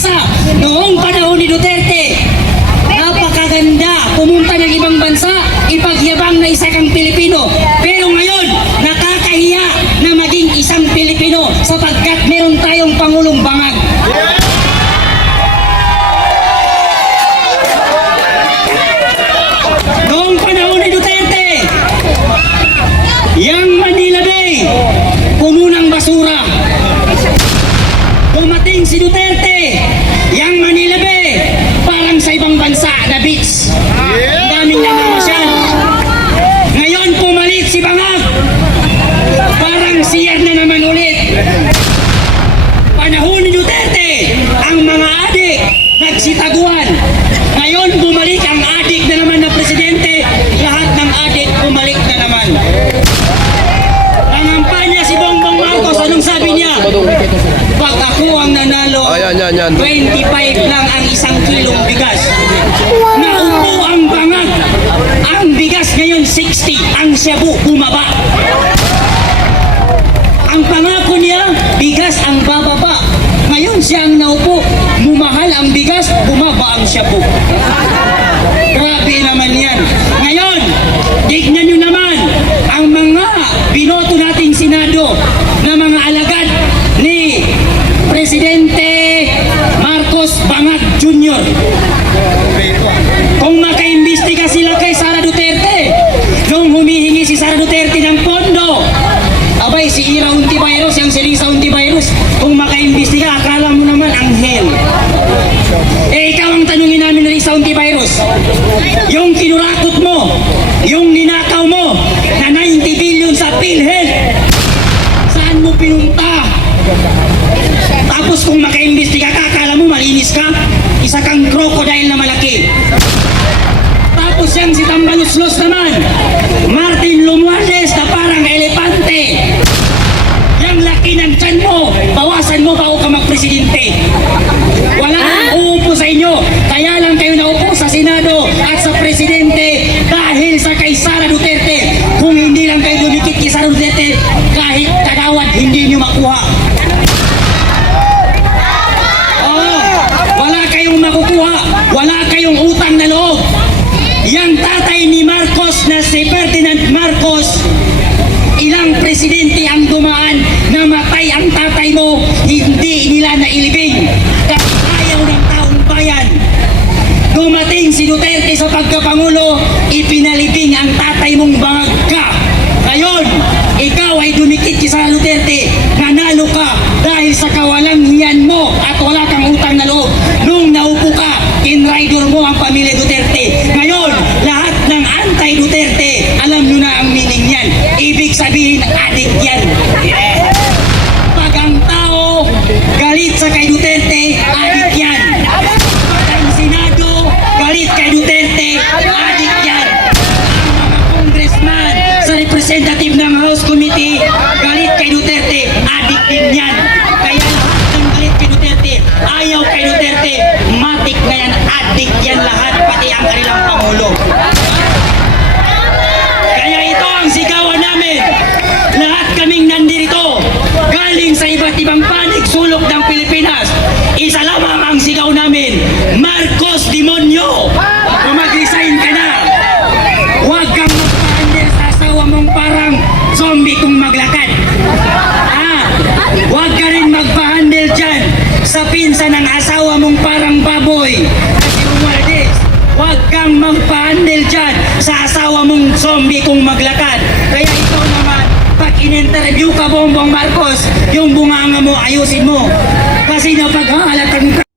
bansa. Noong panahon ni Duterte, napakaganda. Pumunta ng ibang bansa, ipagyabang na isa kang Pilipino. Pero ngayon, nakakahiya na maging isang Pilipino sapagkat meron nagsitaguan. Ngayon bumalik ang adik na naman na presidente, lahat ng adik bumalik na naman. Nangampanya si Bongbong Marcos, anong sabi niya? Pag ako ang nanalo, Ayan, yan, yan. 25 lang ang isang kilong bigas. Naupo ang bangag. Ang bigas ngayon 60, ang shabu bumaba. Shabu. Grabe naman yan. Ngayon, tignan nyo naman ang mga binoto nating Senado na mga alagad ni Presidente Marcos Bangag Jr. Isa kang crocodile na malaki. Tapos yan si Tambaluslos naman. Martin Lumuales na parang elepante. Yang laki ng tiyan mo, bawasan mo bago ka magpresidente. Wala nang uupo sa inyo. Kaya lang kayo naupo sa Senado at sa yan. Pag ang tao galit sa kay Duterte, adik yan. Pag ang Senado galit kay Duterte, adik yan. Ang mga congressman sa representative ng House Committee, galit kay Duterte, adik din yan. Kaya lahat ng galit kay Duterte, ayaw kay Duterte, matik na yan, adik yan lahat, pati ang kanilang kang magpahandel dyan sa asawa mong zombie kung maglakad. Kaya ikaw naman, pag in-interview ka Bongbong Marcos, yung bunganga mo ayusin mo. Kasi napaghalatan ka